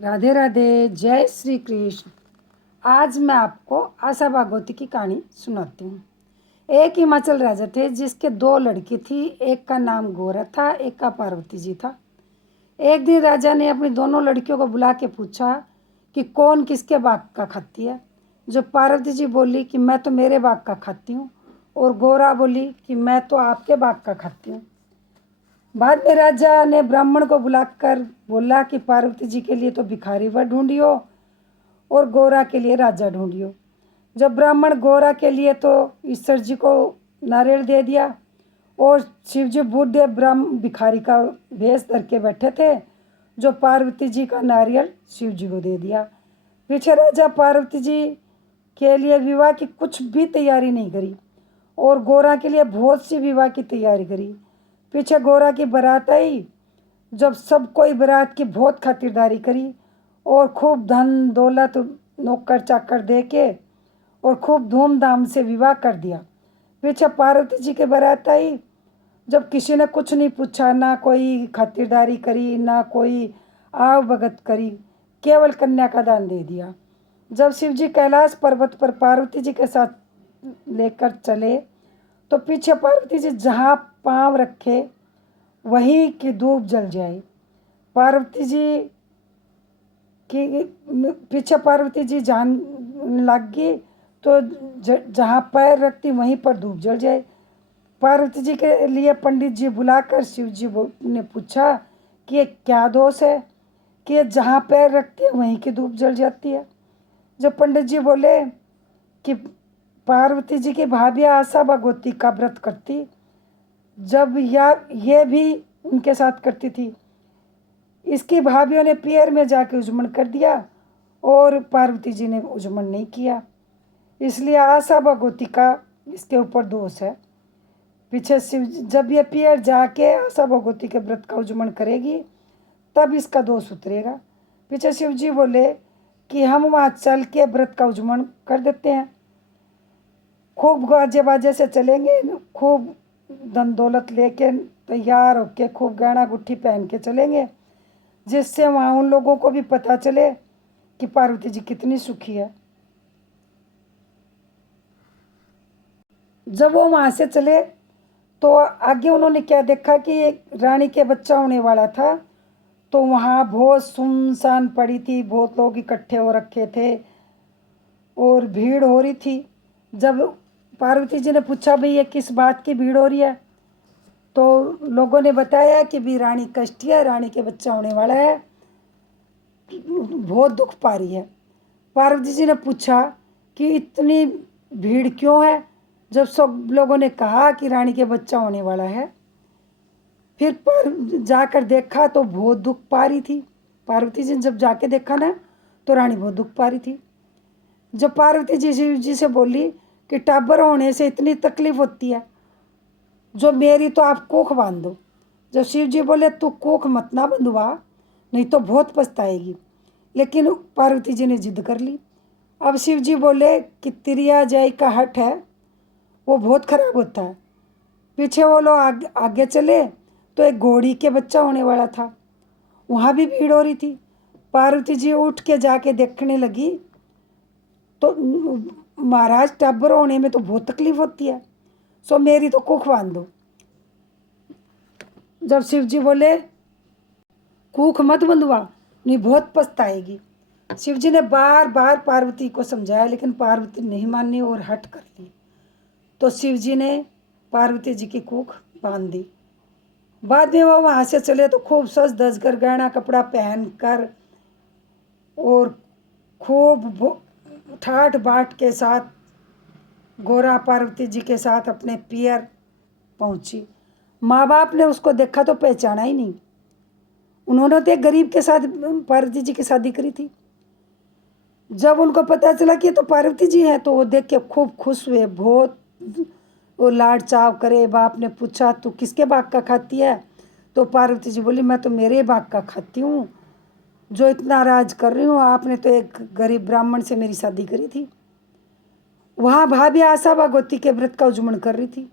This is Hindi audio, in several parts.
राधे राधे, जय श्री कृष्ण। आज मैं आपको आशा भागवती की कहानी सुनाती हूँ। एक हिमाचल राजा थे जिसके दो लड़की थी। एक का नाम गोरा था, एक का पार्वती जी था। एक दिन राजा ने अपनी दोनों लड़कियों को बुला के पूछा कि कौन किसके बाग का खाती है। जो पार्वती जी बोली कि मैं तो मेरे बाग का खाती हूँ, और गोरा बोली कि मैं तो आपके बाग का खाती हूँ। बाद में राजा ने ब्राह्मण को बुलाकर बोला कि पार्वती जी के लिए तो भिखारी वर ढूंढियो और गोरा के लिए राजा ढूंढियो। जब ब्राह्मण गोरा के लिए तो ईश्वर जी को नारियल दे दिया, और शिव जी बूढ़े ब्रह्म भिखारी का भेष धर के बैठे थे, जो पार्वती जी का नारियल शिव जी को दे दिया। पीछे राजा पार्वती जी के लिए विवाह की कुछ भी तैयारी नहीं करी, और गोरा के लिए बहुत सी विवाह की तैयारी करी। पीछे गोरा की बारात आई। जब सब कोई बारात की बहुत खातिरदारी करी और खूब धन दौलत नौकर चाकर दे के और खूब धूमधाम से विवाह कर दिया। पीछे पार्वती जी की बारात आई। जब किसी ने कुछ नहीं पूछा, ना कोई खातिरदारी करी, ना कोई आव भगत करी, केवल कन्या का दान दे दिया। जब शिव जी कैलाश पर्वत पर पार्वती जी के साथ लेकर चले, तो पीछे पार्वती जी जहाँ पांव रखे वहीं की धूप जल जाए। पार्वती जी की पीछे पार्वती जी जान लग गई, तो जहाँ पैर रखती वहीं पर धूप जल जाए। पार्वती जी के लिए पंडित जी बुलाकर शिव जी ने पूछा कि ये क्या दोष है कि ये जहाँ पैर रखती है वहीं की धूप जल जाती है। जब पंडित जी बोले कि पार्वती जी की भाभी आशा भगवती का व्रत करती, जब ये भी उनके साथ करती थी। इसकी भाभीयों ने पैर में जाके उजमन कर दिया और पार्वती जी ने उजमन नहीं किया, इसलिए आशा भगवती का इसके ऊपर दोष है। पीछे शिव जब ये पैर जाके आशा भगवती के व्रत का उजमन करेगी तब इसका दोष उतरेगा। पीछे शिव जी बोले कि हम वहाँ चल के व्रत का उजमन कर देते हैं। खूब गाजे बाजे से चलेंगे, खूब धन दौलत लेके तैयार होके खूब गहना गुट्ठी पहन के चलेंगे, जिससे वहाँ उन लोगों को भी पता चले कि पार्वती जी कितनी सुखी है। जब वो वहाँ से चले तो आगे उन्होंने क्या देखा कि एक रानी के बच्चा होने वाला था। तो वहाँ बहुत सुनसान पड़ी थी, बहुत लोग इकट्ठे हो रखे थे और भीड़ हो रही थी। जब पार्वती जी ने पूछा भाई ये किस बात की भीड़ हो रही है, तो लोगों ने बताया कि भी रानी कष्टी है, रानी के बच्चा होने वाला है, बहुत दुख पा रही है। पार्वती जी ने पूछा कि इतनी भीड़ क्यों है। जब सब लोगों ने कहा कि रानी के बच्चा होने वाला है, फिर पर जाकर देखा तो बहुत दुख पा रही थी। पार्वती जी ने जब जाके देखा ना, तो रानी बहुत दुख पा रही थी। जब पार्वती जी शिव जी से बोली कि टाबर होने से इतनी तकलीफ होती है, जो मेरी तो आप कोख बांध दो। जब शिव जी बोले तू कोख मत ना बंधवा, नहीं तो बहुत पछताएगी, लेकिन पार्वती जी ने जिद कर ली। अब शिव जी बोले कि तिरिया जाई का हट है वो बहुत खराब होता है। पीछे वो लोग आगे चले तो एक घोड़ी के बच्चा होने वाला था, वहाँ भी भीड़ हो रही थी। पार्वती जी उठ के जाके देखने लगी तो महाराज टाबर होने में तो बहुत तकलीफ होती है, सो मेरी तो कुख बांध दो। जब शिव जी बोले कुख मत बंधवा, नहीं बहुत पछताएगी। शिव जी ने बार बार पार्वती को समझाया, लेकिन पार्वती नहीं मानी और हट कर ली। तो शिव जी ने पार्वती जी की कुख बांध दी। बाद में वो वहाँ से चले तो खूब सज धज कर गहना कपड़ा पहन कर और खूब ठाठ बाट के साथ गोरा पार्वती जी के साथ अपने पियर पहुँची। माँ बाप ने उसको देखा तो पहचाना ही नहीं। उन्होंने तो एक गरीब के साथ पार्वती जी की शादी करी थी। जब उनको पता चला कि ये तो पार्वती जी हैं, तो वो देख के खूब खुश हुए, बहुत वो लाड चाव करे। बाप ने पूछा तू किसके बाग का खाती है, तो पार्वती जी बोली मैं तो मेरे बाग का खाती हूँ, जो इतना राज कर रही हूँ, आपने तो एक गरीब ब्राह्मण से मेरी शादी करी थी। वहाँ भाभी आशा भगवती के व्रत का उजमन कर रही थी।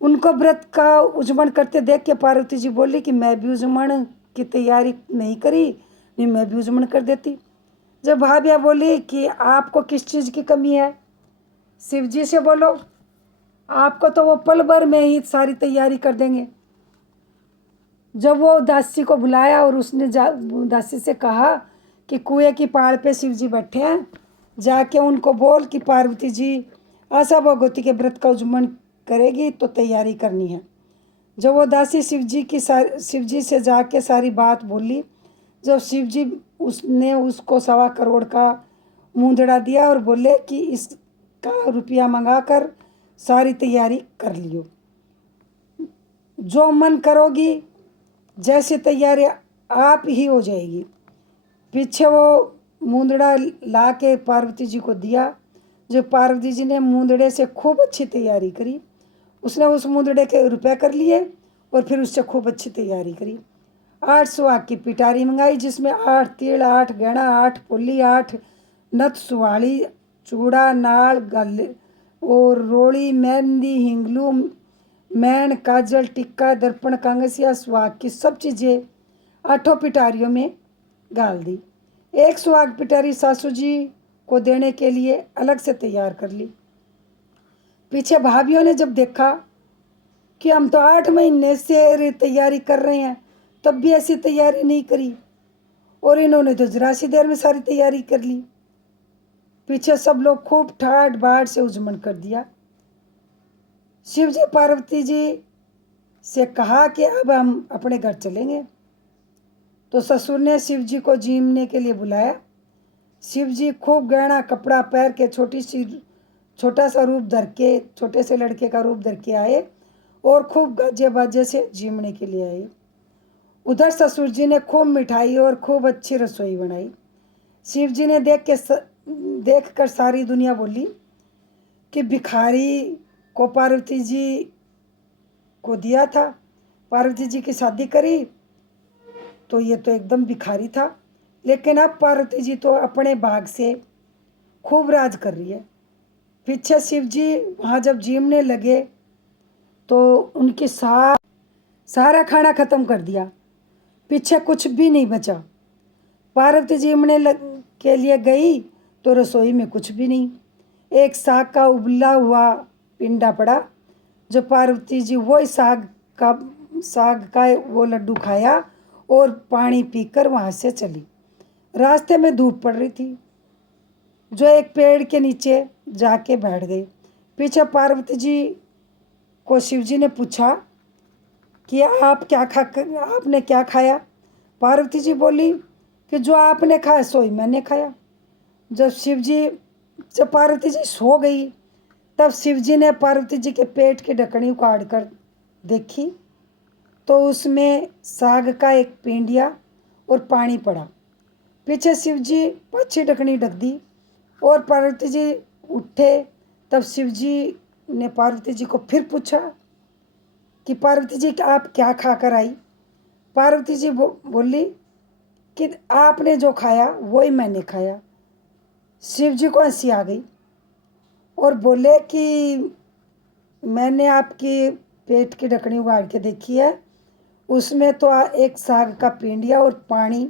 उनको व्रत का उजमन करते देख के पार्वती जी बोली कि मैं भी उजमन की तैयारी नहीं करी, नहीं मैं भी उजमन कर देती। जब भाभिया बोली कि आपको किस चीज़ की कमी है, शिव जी से बोलो, आपको तो वो पल भर में ही सारी तैयारी कर देंगे। जब वो दासी को बुलाया और उसने दासी से कहा कि कुएं की पहाड़ पे शिव जी बैठे हैं, जाके उनको बोल कि पार्वती जी आशा भगवती के व्रत का उजमन करेगी तो तैयारी करनी है। जब वो दासी शिव जी से जाके सारी बात बोली, जब शिव जी उसने उसको 1.25 करोड़ का मुंदड़ा दिया और बोले कि इसका रुपया मंगा कर सारी तैयारी कर लियो, जो मन करोगी जैसी तैयारी आप ही हो जाएगी। पीछे वो मुंदड़ा ला के पार्वती जी को दिया। जो पार्वती जी ने मुंदड़े से खूब अच्छी तैयारी करी, उसने उस मुंदड़े के रुपए कर लिए और फिर उससे खूब अच्छी तैयारी करी। 8 सुहाग की पिटारी मंगाई, जिसमें 8 तिल, 8 गहना, 8 पुल्ली, 8 नथ, सुवाली, चूड़ा, नाल, गले और रोड़ी, मेहंदी, हिंगलू, मैन, काजल, टिक्का, दर्पण, कांगसिया, सुहाग की सब चीज़ें 8 पिटारियों में डाल दी। एक सुहाग पिटारी सासू जी को देने के लिए अलग से तैयार कर ली। पीछे भाभियों ने जब देखा कि हम तो 8 महीने से तैयारी कर रहे हैं, तब भी ऐसी तैयारी नहीं करी, और इन्होंने तो जरा सी देर में सारी तैयारी कर ली। पीछे सब लोग खूब ठाट बाट से उजमन कर दिया। शिव जी पार्वती जी से कहा कि अब हम अपने घर चलेंगे, तो ससुर ने शिव जी को जीमने के लिए बुलाया। शिव जी खूब गहना कपड़ा पहन के छोटा सा रूप धर के, छोटे से लड़के का रूप धर के आए और खूब गाजे बाजे से जीमने के लिए आए। उधर ससुर जी ने खूब मिठाई और खूब अच्छी रसोई बनाई। शिव जी ने देख कर सारी दुनिया बोली कि भिखारी को पार्वती जी को दिया था, पार्वती जी की शादी करी तो ये तो एकदम भिखारी था, लेकिन अब पार्वती जी तो अपने भाग से खूब राज कर रही है। पीछे शिव जी वहाँ जब जीमने लगे तो उनकी सारा खाना खत्म कर दिया, पीछे कुछ भी नहीं बचा। पार्वती जीमने के लिए गई तो रसोई में कुछ भी नहीं, एक साग का उबला हुआ पिंडा पड़ा। जो पार्वती जी वो साग का वो लड्डू खाया और पानी पीकर वहाँ से चली। रास्ते में धूप पड़ रही थी, जो एक पेड़ के नीचे जाके बैठ गई। पीछे पार्वती जी को शिव जी ने पूछा कि आपने क्या खाया। पार्वती जी बोली कि जो आपने खाया सोई मैंने खाया। जब पार्वती जी सो गई, तब शिव जी ने पार्वती जी के पेट की ढकनी उखाड़ कर देखी तो उसमें साग का एक पेंडिया और पानी पड़ा। पीछे शिव जी अच्छी ढकनी ढक दी और पार्वती जी उठे। तब शिव जी ने पार्वती जी को फिर पूछा कि पार्वती जी आप क्या खा कर आई। पार्वती जी बोली कि आपने जो खाया वही मैंने खाया। शिव जी को हंसी आ गई और बोले कि मैंने आपकी पेट की ढकनी उगाड़ के देखी है, उसमें तो एक साग का पिंडिया और पानी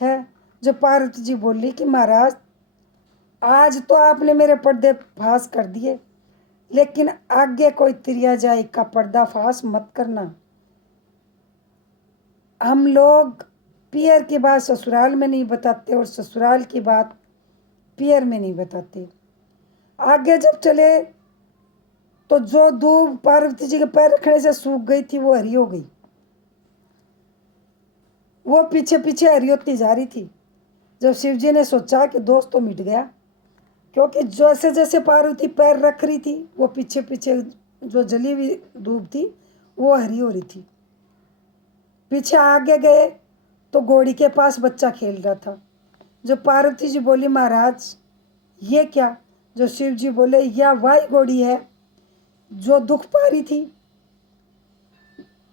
है। जो पार्वती जी बोली कि महाराज आज तो आपने मेरे पर्दे फाश कर दिए, लेकिन आगे कोई तिरिया जाए का पर्दाफाश मत करना। हम लोग पियर की बात ससुराल में नहीं बताते और ससुराल की बात पियर में नहीं बताते। आगे जब चले तो जो दूब पार्वती जी के पैर रखने से सूख गई थी वो हरी हो गई, वो पीछे पीछे हरी होती जा रही थी। जब शिव जी ने सोचा कि दोस्त तो मिट गया, क्योंकि जैसे जैसे पार्वती पैर रख रही थी वो पीछे पीछे जो जली हुई दूब थी वो हरी हो रही थी। पीछे आगे गए तो घोड़ी के पास बच्चा खेल रहा था। जो पार्वती जी बोली महाराज ये क्या। जो शिव जी बोले यह वही घोड़ी है जो दुख पा रही थी,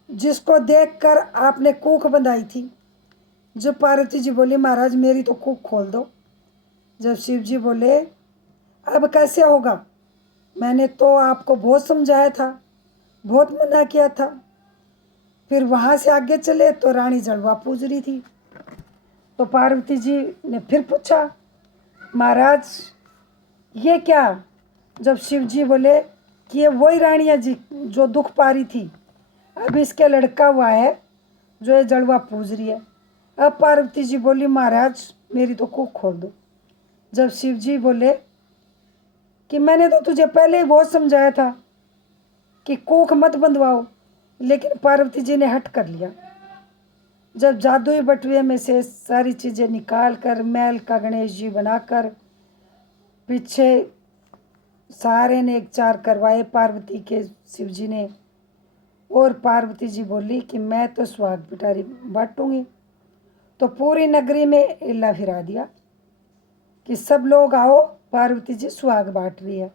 जिसको देखकर आपने कूख बंधाई थी। जो पार्वती जी बोली महाराज मेरी तो कूख खोल दो। जब शिव जी बोले अब कैसे होगा, मैंने तो आपको बहुत समझाया था, बहुत मना किया था। फिर वहाँ से आगे चले तो रानी जलवा पूज रही थी। तो पार्वती जी ने फिर पूछा, महाराज ये क्या? जब शिव जी बोले कि ये वही रानिया जी जो दुख पा रही थी, अब इसके लड़का हुआ है जो ये जड़वा पूज रही है। अब पार्वती जी बोली, महाराज मेरी तो कुख खोल दो। जब शिव जी बोले कि मैंने तो तुझे पहले ही बहुत समझाया था कि कोख मत बंधवाओ, लेकिन पार्वती जी ने हट कर लिया। जब जादुई बटुए में से सारी चीज़ें निकाल कर मैल का गणेश जी बनाकर पीछे सारे ने एक चार करवाए पार्वती के शिव जी ने, और पार्वती जी बोली कि मैं तो सुहाग पिटारी बांटूंगी। तो पूरी नगरी में इल्ला फिरा दिया कि सब लोग आओ, पार्वती जी सुहाग बांट रही है।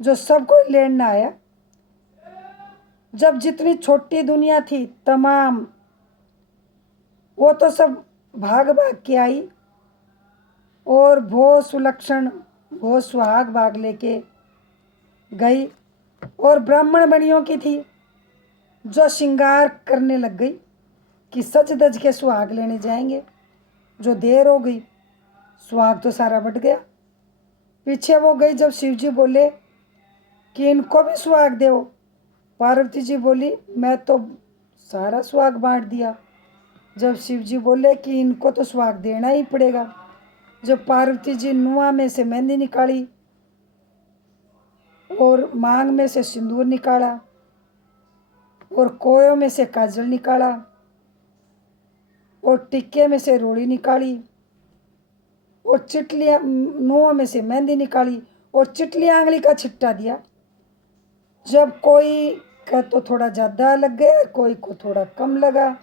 जो सबको लेना आया। जब जितनी छोटी दुनिया थी तमाम, वो तो सब भाग भाग के आई और भो सुलक्षण भो सुहाग भाग लेके गई। और ब्राह्मण बनियों की थी जो श्रृंगार करने लग गई कि सज धज के सुहाग लेने जाएंगे। जो देर हो गई, सुहाग तो सारा बट गया। पीछे वो गई जब शिव जी बोले कि इनको भी सुहाग दो। पार्वती जी बोली, मैं तो सारा सुहाग बांट दिया। जब शिव जी बोले कि इनको तो सुहाग देना ही पड़ेगा। जब पार्वती जी नुआ में से मेहंदी निकाली और मांग में से सिंदूर निकाला और कोयों में से काजल निकाला और टिक्के में से रोड़ी निकाली और चिटलियाँ नुओं में से मेहंदी निकाली और चिटली आंगली का छिट्टा दिया। जब कोई का तो थोड़ा ज़्यादा लग गया, कोई को थोड़ा कम लगा,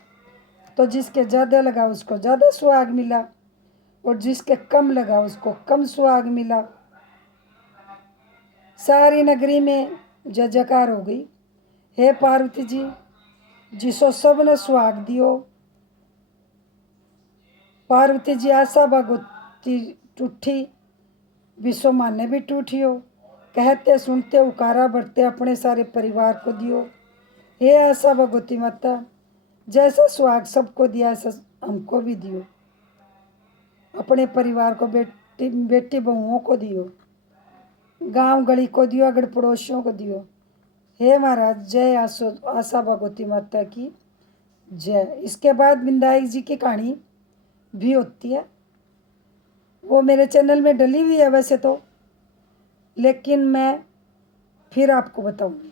तो जिसके ज़्यादा लगा उसको ज़्यादा सुहाग मिला और जिसके कम लगा उसको कम सुहाग मिला। सारी नगरी में जय जयकार हो गई, हे पार्वती जी जिसो सब ने सुहाग दियो। पार्वती जी आशा भगवती टूठी, विश्व माने भी टूटियो। कहते सुनते उकारा बढ़ते अपने सारे परिवार को दियो। हे आशा भगवती माता, जैसा सुहाग सबको दिया ऐसा हमको भी दियो। अपने परिवार को, बेटी बेटी बहुओं को दियो, गांव गली को दियो, अगड़ पड़ोसियों को दियो। हे महाराज, जय आशा भगवती माता की जय। इसके बाद विंदायक जी की कहानी भी होती है, वो मेरे चैनल में डली हुई है वैसे तो, लेकिन मैं फिर आपको बताऊंगी।